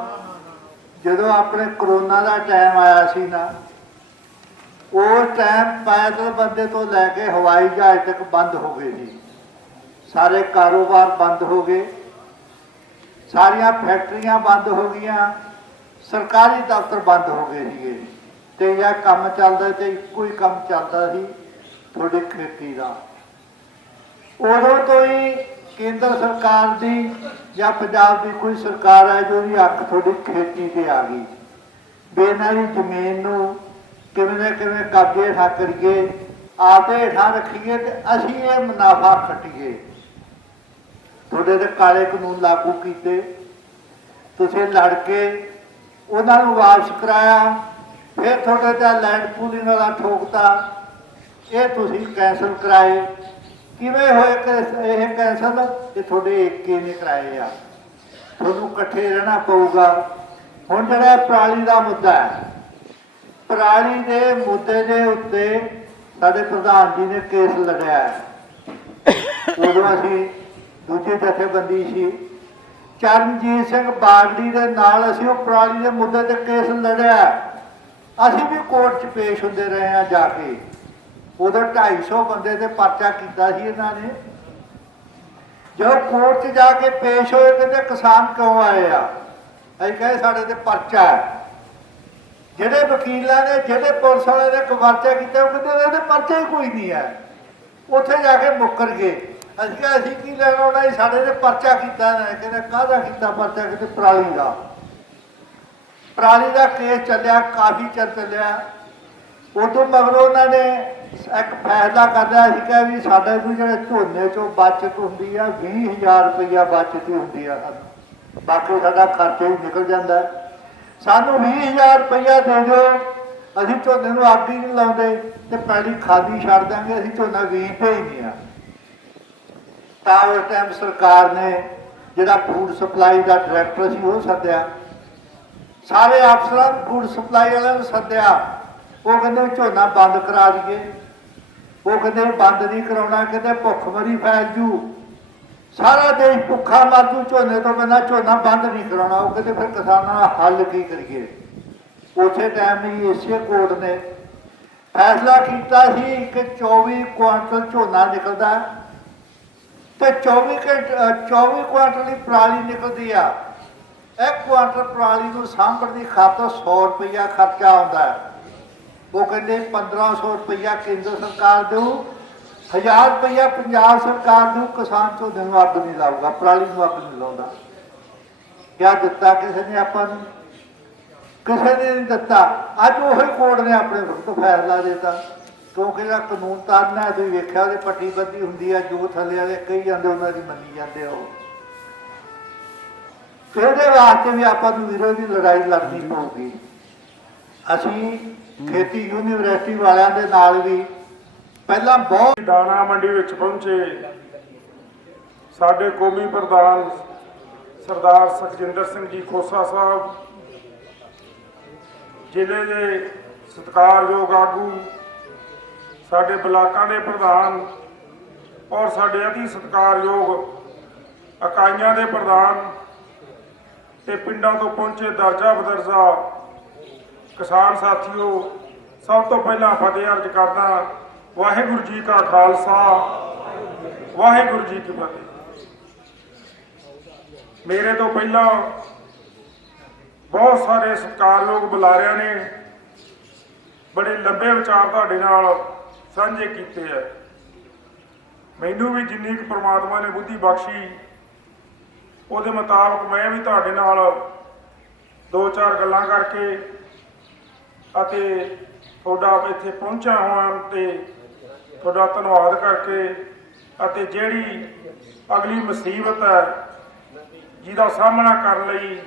ਜਦੋਂ ਆਪਣੇ ਕਰੋਨਾ ਦਾ ਟਾਈਮ ਆਇਆ ਸੀ ਨਾ, ਉਹ ਟਾਈਮ ਪੈਦਲ ਬੰਦੇ ਤੋਂ ਲੈ ਕੇ ਹਵਾਈ ਜਹਾਜ਼ ਤੱਕ ਬੰਦ ਹੋ ਗਏ ਸੀ ਸਾਰੇ ਕਾਰੋਬਾਰ ਬੰਦ ਹੋ ਗਏ। ਸਾਰੀਆਂ ਫੈਕਟਰੀਆਂ ਬੰਦ ਹੋ ਗਈਆਂ। ਸਰਕਾਰੀ ਦਫ਼ਤਰ ਬੰਦ ਹੋ ਗਏ ਸੀਗੇ। ਤੇ ਇਹ ਕੰਮ ਚੱਲਦਾ ਤੇ ਇੱਕੋ ਹੀ ਕੰਮ ਚੱਲਦਾ ਸੀ ਤੁਹਾਡੀ ਖੇਤੀ ਦਾ। ਉਦੋਂ ਤੋਂ ਹੀ ਕੇਂਦਰ ਸਰਕਾਰ ਦੀ ਜਾਂ ਪੰਜਾਬ ਦੀ ਕੋਈ ਸਰਕਾਰ ਹੈ ਜੋ ਦੀ ਅੱਖ ਤੁਹਾਡੀ ਖੇਤੀ ਤੇ ਆ ਗਈ। ਵੀ ਇਹਨਾਂ ਜ਼ਮੀਨ ਨੂੰ ਕਿਵੇਂ ਨਾ ਕਿਵੇਂ ਕਬਜ਼ੇ ਹੇਠਾਂ ਕਰੀਏ, ਆਪਦੇ ਹੇਠਾਂ ਰੱਖੀਏ ਤੇ ਅਸੀਂ ਇਹ ਮੁਨਾਫਾ ਖੱਟੀਏ। ਤੁਹਾਡੇ ਤੇ ਕਾਲੇ ਕਾਨੂੰਨ ਲਾਗੂ ਕੀਤੇ। ਤੁਸੀਂ ਲੜ ਕੇ ਉਹਨਾਂ ਨੂੰ ਵਾਪਸ ਕਰਾਇਆ, ਫਿਰ ਤੁਹਾਡੇ ਤੇ ਲੈਂਡ ਪੂਲਿੰਗ ਵਾਲਾ ਠੋਕਤਾ। ਇਹ ਤੁਸੀਂ ਕੈਂਸਲ ਕਰਾਏ। ਕਿਵੇਂ ਹੋਏ ਕਿ ਇਹ ਕੈਂਸਲ ਤੇ ਤੁਹਾਡੇ ਏਕੇ ਨੇ ਕਰਾਏ ਆ? ਤੁਹਾਨੂੰ ਇਕੱਠੇ ਰਹਿਣਾ ਪਊਗਾ। ਹੁਣ ਜਿਹੜਾ ਇਹ ਪਰਾਲੀ ਦਾ ਮੁੱਦਾ ਹੈ, ਪਰਾਲੀ ਦੇ ਮੁੱਦੇ ਦੇ ਉੱਤੇ ਸਾਡੇ ਪ੍ਰਧਾਨ ਜੀ ਨੇ ਕੇਸ ਲੜਿਆ ਹੈ। ਉਦੋਂ ਅਸੀਂ ਦੂਜੀ ਜਥੇਬੰਦੀ ਸੀ। ਚਰਨਜੀਤ ਸਿੰਘ ਬਾਗੜੀ ਦੇ ਨਾਲ ਅਸੀਂ ਉਹ ਪਰਾਲੀ ਦੇ ਮੁੱਦੇ ਤੇ ਕੇਸ ਲੜਿਆ ਅਸੀਂ ਵੀ ਕੋਰਟ 'ਚ ਪੇਸ਼ ਹੁੰਦੇ ਰਹੇ ਆ ਜਾ ਕੇ। ਉਦੋਂ 250 ਬੰਦੇ ਤੇ ਪਰਚਾ ਕੀਤਾ ਸੀ ਇਹਨਾਂ ਨੇ। ਜਦੋਂ ਕੋਰਟ 'ਚ ਜਾ ਕੇ ਪੇਸ਼ ਹੋਏ, ਕਹਿੰਦੇ ਕਿਸਾਨ ਕਿਉਂ ਆਏ ਆ? ਅਸੀਂ ਕਹੇ ਸਾਡੇ ਤੇ ਪਰਚਾ ਹੈ। ਜਿਹੜੇ ਵਕੀਲਾਂ ਨੇ, ਜਿਹੜੇ ਪੁਲਿਸ ਵਾਲੇ ਨੇ ਕਵਾਚਾ ਕੀਤਾ, ਉਹ ਕਹਿੰਦੇ ਇਹਦੇ ਪਰਚਾ ਹੀ ਕੋਈ ਨਹੀਂ ਹੈ। ਉੱਥੇ ਜਾ ਕੇ ਮੁੱਕਰ ਗਏ। ਅਸੀਂ ਕਿਹਾ, ਅਸੀਂ ਕੀ ਲੈਣਾ? ਉਹਨਾਂ ਨੇ ਸਾਡੇ ਤੇ ਪਰਚਾ ਕੀਤਾ ਨੇ। ਕਹਿੰਦੇ, ਕਾਹਦਾ ਕੀਤਾ ਪਰਚਾ? ਕਿਤੇ ਪਰਾਲੀ ਦਾ। ਪਰਾਲੀ ਦਾ ਕੇਸ ਚੱਲਿਆ, ਕਾਫੀ ਚਿਰ ਚੱਲਿਆ। ਉਦੋਂ ਮਗਰੋਂ ਉਹਨਾਂ ਨੇ ਇੱਕ ਫੈਸਲਾ ਕਰਦਾ ਸੀ ਕਿ ਵੀ ਸਾਡੇ ਨੂੰ ਜਿਹੜੇ ਝੋਨੇ ਚੋਂ ਬਚਤ ਹੁੰਦੀ ਆ 20000 ਰੁਪਇਆ ਬਚਤ ਹੀ ਹੁੰਦੀ ਆ। ਸਾਨੂੰ ਬਾਕੀ ਸਾਡਾ ਖਰਚਾ ਹੀ ਨਿਕਲ ਜਾਂਦਾ। ਹੈ। ਸਾਨੂੰ 20000 ਰੁਪਇਆ ਦੇ ਦਿਓ, ਅਸੀਂ ਝੋਨੇ ਨੂੰ ਅੱਗ ਹੀ ਨਹੀਂ ਲਾਉਂਦੇ ਤੇ ਪਹਿਲੀ ਖਾਦੀ ਛੱਡ ਦਾਂਗੇ, ਅਸੀਂ ਝੋਨਾ ਬੀਜਦੇ ਹੀ ਨਹੀਂ ਆ। ਤਾਂ ਉਸ ਟਾਈਮ ਸਰਕਾਰ ਨੇ ਜਿਹੜਾ ਫੂਡ ਸਪਲਾਈ ਦਾ ਡਾਇਰੈਕਟਰ ਸੀ, ਉਹ ਸੱਦਿਆ। ਸਾਰੇ ਅਫਸਰਾਂ ਫੂਡ ਸਪਲਾਈ ਵਾਲਿਆਂ ਨੂੰ ਸੱਦਿਆ। ਉਹ ਕਹਿੰਦੇ ਝੋਨਾ ਬੰਦ ਕਰਾ ਦਈਏ ਉਹ ਕਹਿੰਦੇ ਬੰਦ ਨਹੀਂ ਕਰਾਉਣਾ ਕਹਿੰਦੇ ਭੁੱਖ ਮਰੀ ਫੈਲ ਜੂ। ਸਾਰਾ ਦੇਸ਼ ਭੁੱਖਾ ਮਰ ਜੂ ਝੋਨੇ ਤੋਂ ਬਿਨਾਂ ਝੋਨਾ ਬੰਦ ਨਹੀਂ ਕਰਾਉਣਾ। ਉਹ ਕਹਿੰਦੇ ਫਿਰ ਕਿਸਾਨਾਂ ਦਾ ਹੱਲ ਕੀ ਕਰੀਏ? ਉਸੇ ਟਾਈਮ ਹੀ ਇਸੇ ਕੋਰਟ ਨੇ ਫੈਸਲਾ ਕੀਤਾ ਸੀ ਕਿ 24 ਕੁਆਂਟਲ ਝੋਨਾ ਨਿਕਲਦਾ ਹੈ ਤੇ 24 ਘੰਟੇ ਅ, 24 ਕੁਆਂਟਲ ਦੀ ਪਰਾਲੀ ਨਿਕਲਦੀ ਆ। ਇੱਕ ਕੁਆਂਟਲ ਪਰਾਲੀ ਨੂੰ ਸਾਂਭਣ ਦੀ ਖਾਤਰ 100 ਰੁਪਇਆ ਖਰਚਾ ਆਉਂਦਾ ਹੈ। ਉਹ ਕਹਿੰਦੇ 1500 ਰੁਪਇਆ ਕੇਂਦਰ ਸਰਕਾਰ ਦਿਓ 1000 ਰੁਪਇਆ ਪੰਜਾਬ ਸਰਕਾਰ ਨੂੰ ਕਿਸਾਨ ਤੋਂ ਨੂੰ ਅੱਗ ਨਹੀਂ ਲਾਊਗਾ, ਪਰਾਲੀ ਨੂੰ ਅੱਗ ਨਹੀਂ ਲਾਉਂਦਾ। ਕਿਆ ਦਿੱਤਾ ਕਿਸੇ ਨੇ ਆਪਾਂ ਨੂੰ? ਕਿਸੇ ਨੇ ਨਹੀਂ ਦਿੱਤਾ। ਅੱਜ ਉਹੀ ਕੋਰਟ ਨੇ ਆਪਣੇ ਵਕਤ ਫੈਸਲਾ ਦਿੱਤਾ। ਕਿਉਂਕਿ ਜਿਹੜਾ ਕਾਨੂੰਨ ਤਾਰਨਾ ਤੁਸੀਂ ਵੇਖਿਆ ਉਹਦੇ ਪੱਟੀ ਬੱਦੀ ਹੁੰਦੀ ਆ, ਜੋ ਥੱਲੇ ਵਾਲੇ ਕਹੀ ਜਾਂਦੇ, ਉਹਨਾਂ ਦੀ ਮੰਨੀ ਜਾਂਦੇ ਆ ਉਹ। ਇਹਦੇ ਵਾਸਤੇ ਵੀ ਆਪਾਂ ਨੂੰ ਵੀਰੋ ਲੜਾਈ ਲੜਨੀ ਪਊਗੀ। ਅਸੀਂ ਖੇਤੀ ਯੂਨੀਵਰਸਿਟੀ ਵਾਲਿਆਂ ਦੇ ਨਾਲ ਵੀ ਪਹਿਲਾਂ ਬਹੁਤ ਦਾਣਾ ਮੰਡੀ ਵਿੱਚ ਪਹੁੰਚੇ। ਸਾਡੇ ਕੌਮੀ ਪ੍ਰਧਾਨ ਸਰਦਾਰ ਸੁਖਜਿੰਦਰ ਸਿੰਘ ਜੀ ਖੋਸਾ ਸਾਹਿਬ, ਜ਼ਿਲ੍ਹੇ ਦੇ ਸਤਿਕਾਰਯੋਗ ਆਗੂ, ਸਾਡੇ ਬਲਾਕਾਂ ਦੇ ਪ੍ਰਧਾਨ ਔਰ ਸਾਡੇ ਅਧੀ ਸਤਿਕਾਰਯੋਗ ਇਕਾਈਆਂ ਦੇ ਪ੍ਰਧਾਨ ਤੇ ਪਿੰਡਾਂ ਤੋਂ ਪਹੁੰਚੇ ਦਰਜਾ ਬਦਰਜਾ ਕਿਸਾਨ ਸਾਥੀਓ, ਸਭ ਤੋਂ ਪਹਿਲਾਂ ਫਤਿਹ ਅਰਜ ਕਰਦਾ ਵਾਹਿਗੁਰੂ ਜੀ ਕਾ ਖਾਲਸਾ, ਵਾਹਿਗੁਰੂ ਜੀ ਕੀ ਫਤਿਹ। ਮੇਰੇ ਤੋਂ ਪਹਿਲਾਂ ਬਹੁਤ ਸਾਰੇ ਸਤਿਕਾਰਯੋਗ ਬੁਲਾਰਿਆਂ ਨੇ ਬੜੇ ਲੰਬੇ ਵਿਚਾਰ ਤੁਹਾਡੇ ਨਾਲ ਸਾਂਝੇ ਕੀਤੇ ਆ। ਮੈਨੂੰ ਵੀ ਜਿੰਨੀ ਕੁ ਪ੍ਰਮਾਤਮਾ ਨੇ ਬੁੱਧੀ ਬਖਸ਼ੀ, ਉਹਦੇ ਮੁਤਾਬਕ ਮੈਂ ਵੀ ਤੁਹਾਡੇ ਨਾਲ ਦੋ ਚਾਰ ਗੱਲਾਂ ਕਰਕੇ ਅਤੇ ਤੁਹਾਡਾ ਇੱਥੇ ਪਹੁੰਚਿਆ ਹੋਣ ਤੇ ਤੁਹਾਡਾ ਧੰਨਵਾਦ ਕਰਕੇ ਅਤੇ ਜਿਹੜੀ ਅਗਲੀ ਮੁਸੀਬਤ ਹੈ, ਜਿਹਦਾ ਸਾਹਮਣਾ ਕਰਨ ਲਈ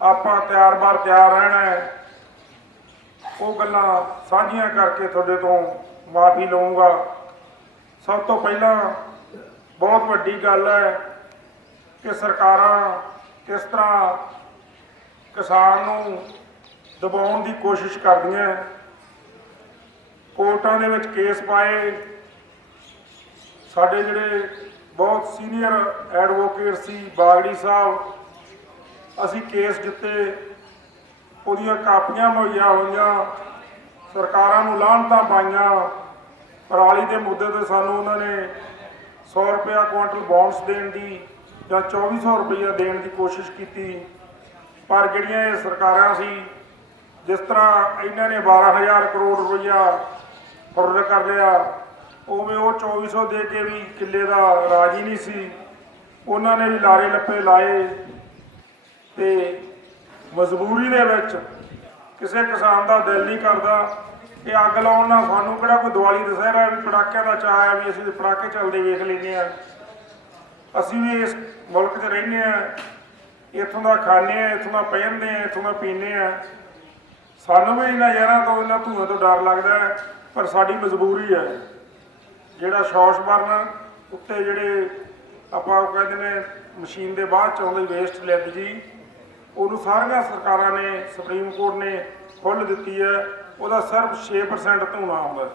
ਆਪਾਂ ਤਿਆਰ-ਬਾਰ ਤਿਆਰ ਰਹਿਣਾ ਹੈ, ਉਹ ਗੱਲਾਂ ਸਾਂਝੀਆਂ ਕਰਕੇ ਤੁਹਾਡੇ ਤੋਂ ਮਾਫੀ ਲਵਾਂਗਾ ਸਭ ਤੋਂ ਪਹਿਲਾਂ ਬਹੁਤ ਵੱਡੀ ਗੱਲ ਹੈ ਕਿ ਸਰਕਾਰਾਂ ਕਿਸ ਤਰ੍ਹਾਂ ਕਿਸਾਨ ਨੂੰ ਦਬਾਉਣ ਦੀ ਕੋਸ਼ਿਸ਼ ਕਰਦੀਆਂ ਕੋਰਟਾਂ ਦੇ ਵਿੱਚ ਕੇਸ ਪਾਏ। ਸਾਡੇ ਜਿਹੜੇ ਬਹੁਤ ਸੀਨੀਅਰ ਐਡਵੋਕੇਟ ਸੀ ਬਾਗੜੀ ਸਾਹਿਬ, ਅਸੀਂ ਕੇਸ ਜਿੱਤੇ। ਉਹਦੀਆਂ ਕਾਪੀਆਂ ਮੁਹੱਈਆ ਹੋਈਆਂ। ਸਰਕਾਰਾਂ ਨੂੰ ਲਾਹਣਤਾਂ ਪਾਈਆਂ। ਪਰਾਲੀ ਦੇ ਮੁੱਦੇ ਤੇ ਸਾਨੂੰ ਉਹਨਾਂ ਨੇ 100 ਰੁਪਇਆ ਕੁਇੰਟਲ ਬੌਂਡਸ ਦੇਣ ਦੀ ਜਾਂ 2400 ਰੁਪਇਆ ਦੇਣ ਦੀ ਕੋਸ਼ਿਸ਼ ਕੀਤੀ। ਪਰ ਜਿਹੜੀਆਂ ਇਹ ਸਰਕਾਰਾਂ ਸੀ ਜਿਸ ਤਰ੍ਹਾਂ ਇਹਨਾਂ ਨੇ 12000 ਕਰੋੜ ਰੁਪਇਆ ਫੁਰਰ ਕਰ ਲਿਆ, ਉਵੇਂ ਉਹ 2400 ਦੇ ਕੇ ਵੀ ਕਿੱਲੇ ਦਾ ਰਾਜ ਹੀ ਨਹੀਂ ਸੀ। ਉਹਨਾਂ ਨੇ ਵੀ ਲਾਰੇ ਲੱਪੇ ਲਾਏ ਤੇ ਮਜਬੂਰੀ ਦੇ ਵਿੱਚ ਕਿਸੇ ਕਿਸਾਨ ਦਾ ਦਿਲ ਨਹੀਂ ਕਰਦਾ ਕਿ ਅੱਗ ਲਾਉਣ ਨਾਲ ਸਾਨੂੰ ਕਿਹੜਾ ਕੋਈ ਦੀਵਾਲੀ ਦੁਸਹਿਰਾ ਵੀ ਪਟਾਕਿਆਂ ਦਾ ਚਾਅ ਆ ਵੀ ਅਸੀਂ ਪਟਾਕੇ ਚੱਲਦੇ ਵੇਖ ਲੈਂਦੇ ਆ ਅਸੀਂ ਵੀ ਇਸ ਮੁਲਕ 'ਚ ਰਹਿੰਦੇ ਆ ਇੱਥੋਂ ਦਾ ਖਾਂਦੇ ਆ ਇੱਥੋਂ ਦਾ ਪਹਿਨਦੇ ਆ ਇੱਥੋਂ ਦਾ ਪੀਂਦੇ ਆ ਸਾਨੂੰ ਵੀ ਇਹਨਾਂ ਜ਼ਹਿਰਾਂ ਤੋਂ, ਇਹਨਾਂ ਧੂਆਂ ਤੋਂ ਡਰ ਲੱਗਦਾ ਹੈ, ਪਰ ਸਾਡੀ ਮਜਬੂਰੀ ਹੈ। ਜਿਹੜਾ ਸ਼ੌਸ਼ ਬਰਨ ਉੱਤੇ ਜਿਹੜੇ ਆਪਾਂ ਉਹ ਕਹਿੰਦੇ ਨੇ, ਮਸ਼ੀਨ ਦੇ ਬਾਅਦ ਚ ਆਉਂਦੇ ਵੇਸਟ ਲਿਦ ਜੀ, ਉਹਨੂੰ ਸਾਰੀਆਂ ਸਰਕਾਰਾਂ ਨੇ, ਸੁਪਰੀਮ ਕੋਰਟ ਨੇ ਖੁੱਲ੍ਹ ਦਿੱਤੀ ਹੈ, ਉਹਦਾ ਸਿਰਫ 6% ਧੂਣਾ ਆਉਂਦਾ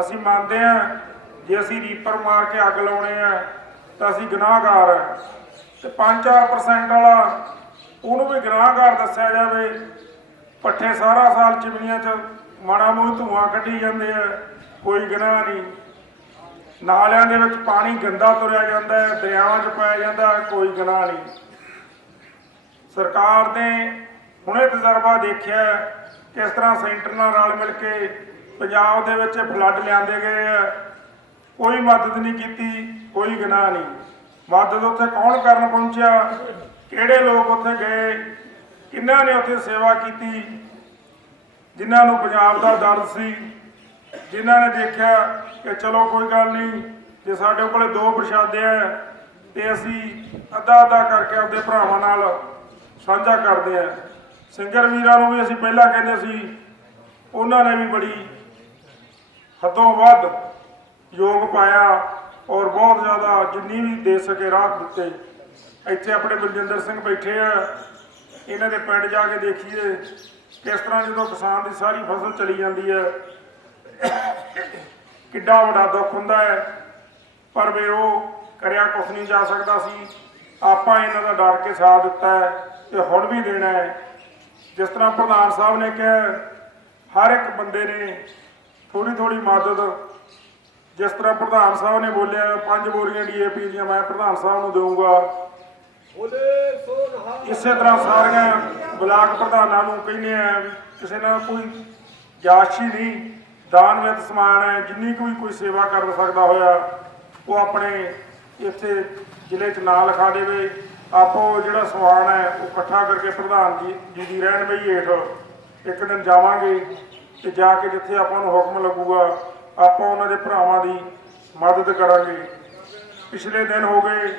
ਅਸੀਂ ਮੰਨਦੇ ਹਾਂ, ਜੇ ਅਸੀਂ ਰੀਪਰ ਮਾਰ ਕੇ ਅੱਗ ਲਾਉਣੇ ਆ, ਤਾਂ ਅਸੀਂ ਗੁਨਾਹਗਾਰ ਆ ਤੇ 5-4% ਵਾਲਾ, ਉਹਨੂੰ ਵੀ ਗੁਨਾਹਗਾਰ ਦੱਸਿਆ ਜਾਵੇ ਪੱਠੇ ਸਾਰਾ ਸਾਲ ਚਿਮਨੀਆਂ 'ਚ ਮਾੜਾ ਮੂੰਹ ਧੂਆਂ ਕੱਢੀ ਜਾਂਦੇ ਆ, ਕੋਈ ਗੁਨਾਹ ਨਹੀਂ। ਨਾਲਿਆਂ ਦੇ ਵਿੱਚ ਪਾਣੀ ਗੰਦਾ ਤੁਰਿਆ ਜਾਂਦਾ ਹੈ, ਦਰਿਆਵਾਂ 'ਚ ਪਾਇਆ ਜਾਂਦਾ ਕੋਈ ਗੁਨਾਹ ਨਹੀਂ। ਸਰਕਾਰ ਨੇ ਹੁਣੇ ਤਜਰਬਾ ਦੇਖਿਆ ਕਿਸ ਤਰ੍ਹਾਂ ਸੈਂਟਰ ਨਾਲ ਰਲ ਮਿਲ ਕੇ ਪੰਜਾਬ ਦੇ ਵਿੱਚ ਫਲੱਡ ਲਿਆਂਦੇ ਗਏ ਆ। ਕੋਈ ਮਦਦ ਨਹੀਂ ਕੀਤੀ, ਕੋਈ ਗੁਨਾਹ ਨਹੀਂ। ਮਦਦ ਉੱਥੇ ਕੌਣ ਕਰਨ ਪਹੁੰਚਿਆ? ਕਿਹੜੇ ਲੋਕ ਉੱਥੇ ਗਏ? ਕਿੰਨਾਂ ਨੇ ਉੱਥੇ ਸੇਵਾ ਕੀਤੀ? ਜਿਨ੍ਹਾਂ ਨੂੰ ਪੰਜਾਬ ਦਾ ਦਰਦ ਸੀ। ਜਿਨ੍ਹਾਂ ਨੇ ਦੇਖਿਆ ਕਿ ਚਲੋ ਕੋਈ ਗੱਲ ਨਹੀਂ, ਜੇ ਸਾਡੇ ਕੋਲੇ ਦੋ ਪ੍ਰਸ਼ਾਦੇ ਆ ਤੇ ਅਸੀਂ ਅੱਧਾ ਅੱਧਾ ਕਰਕੇ ਆਪਦੇ ਭਰਾਵਾਂ ਨਾਲ ਸਾਂਝਾ ਕਰਦੇ ਆ ਸਿੰਗਰ ਵੀਰਾਂ ਨੂੰ ਵੀ ਅਸੀਂ ਪਹਿਲਾਂ ਕਹਿੰਦੇ ਸੀ, ਉਹਨਾਂ ਨੇ ਵੀ ਬੜੀ ਹੱਦੋਂ ਵੱਧ ਯੋਗ ਪਾਇਆ ਔਰ ਬਹੁਤ ਜ਼ਿਆਦਾ ਜਿੰਨੀ ਵੀ ਦੇ ਸਕੇ ਰਾਹ ਦਿੱਤੇ। ਇੱਥੇ ਆਪਣੇ ਬਲਜਿੰਦਰ ਸਿੰਘ ਬੈਠੇ ਆ ਇਹਨਾਂ ਦੇ ਪਿੰਡ ਜਾ ਕੇ ਦੇਖੀਏ, ਕਿਸ ਤਰ੍ਹਾਂ ਜਦੋਂ ਕਿਸਾਨ ਦੀ ਸਾਰੀ ਫਸਲ ਚਲੀ ਜਾਂਦੀ ਹੈ, ਕਿੱਡਾ ਵੱਡਾ ਦੁੱਖ ਹੁੰਦਾ ਹੈ। ਪਰ ਵੇ ਉਹ ਕਰਿਆ ਕੁਛ ਨਹੀਂ ਜਾ ਸਕਦਾ ਸੀ। ਆਪਾਂ ਇਹਨਾਂ ਦਾ ਡਰ ਕੇ ਸਾਥ ਦਿੱਤਾ ਹੈ ਤੇ ਹੁਣ ਵੀ ਦੇਣਾ ਹੈ। ਜਿਸ ਤਰ੍ਹਾਂ ਪ੍ਰਧਾਨ ਸਾਹਿਬ ਨੇ ਕਿਹਾ, ਹਰ ਇੱਕ ਬੰਦੇ ਨੇ ਥੋੜੀ ਥੋੜੀ ਮਦਦ। ਜਿਸ ਤਰ੍ਹਾਂ ਪ੍ਰਧਾਨ ਸਾਹਿਬ ਨੇ ਬੋਲਿਆ, ਪੰਜ ਬੋਰੀਆਂ ਡੀਏਪੀ ਦੀਆਂ ਮੈਂ ਪ੍ਰਧਾਨ ਸਾਹਿਬ ਨੂੰ ਦੇਵਾਂਗਾ ਇਸੇ ਤਰ੍ਹਾਂ ਸਾਰੀਆਂ ਬਲਾਕ ਪ੍ਰਧਾਨਾਂ ਨੂੰ ਕਹਿੰਦੇ ਆ ਵੀ ਕਿਸੇ ਨਾਲ ਕੋਈ ਜਾਸ਼ੀ ਨਹੀਂ, ਦਾਨ ਵਿੱਚ ਸਮਾਨ ਹੈ, ਜਿੰਨੀ ਕੁ ਵੀ ਕੋਈ ਸੇਵਾ ਕਰ ਸਕਦਾ ਹੋਇਆ, ਉਹ ਆਪਣੇ ਇੱਥੇ ਜ਼ਿਲ੍ਹੇ 'ਚ ਨਾਂ ਲਿਖਾ ਦੇਵੇ। ਆਪੋ ਜਿਹੜਾ ਸਮਾਨ ਹੈ, ਉਹ ਇਕੱਠਾ ਕਰਕੇ ਪ੍ਰਧਾਨ ਜੀ ਜੀ ਦੀ ਰਹਿਨਮਈ ਹੇਠ ਇੱਕ ਦਿਨ ਜਾਵਾਂਗੇ ਤੇ ਜਾ ਕੇ ਜਿੱਥੇ ਆਪਾਂ ਨੂੰ ਹੁਕਮ ਲੱਗੂਗਾ, ਆਪਾਂ ਉਹਨਾਂ ਦੇ ਭਰਾਵਾਂ ਦੀ ਮਦਦ ਕਰਾਂਗੇ। ਪਿਛਲੇ ਦਿਨ ਹੋ ਗਏ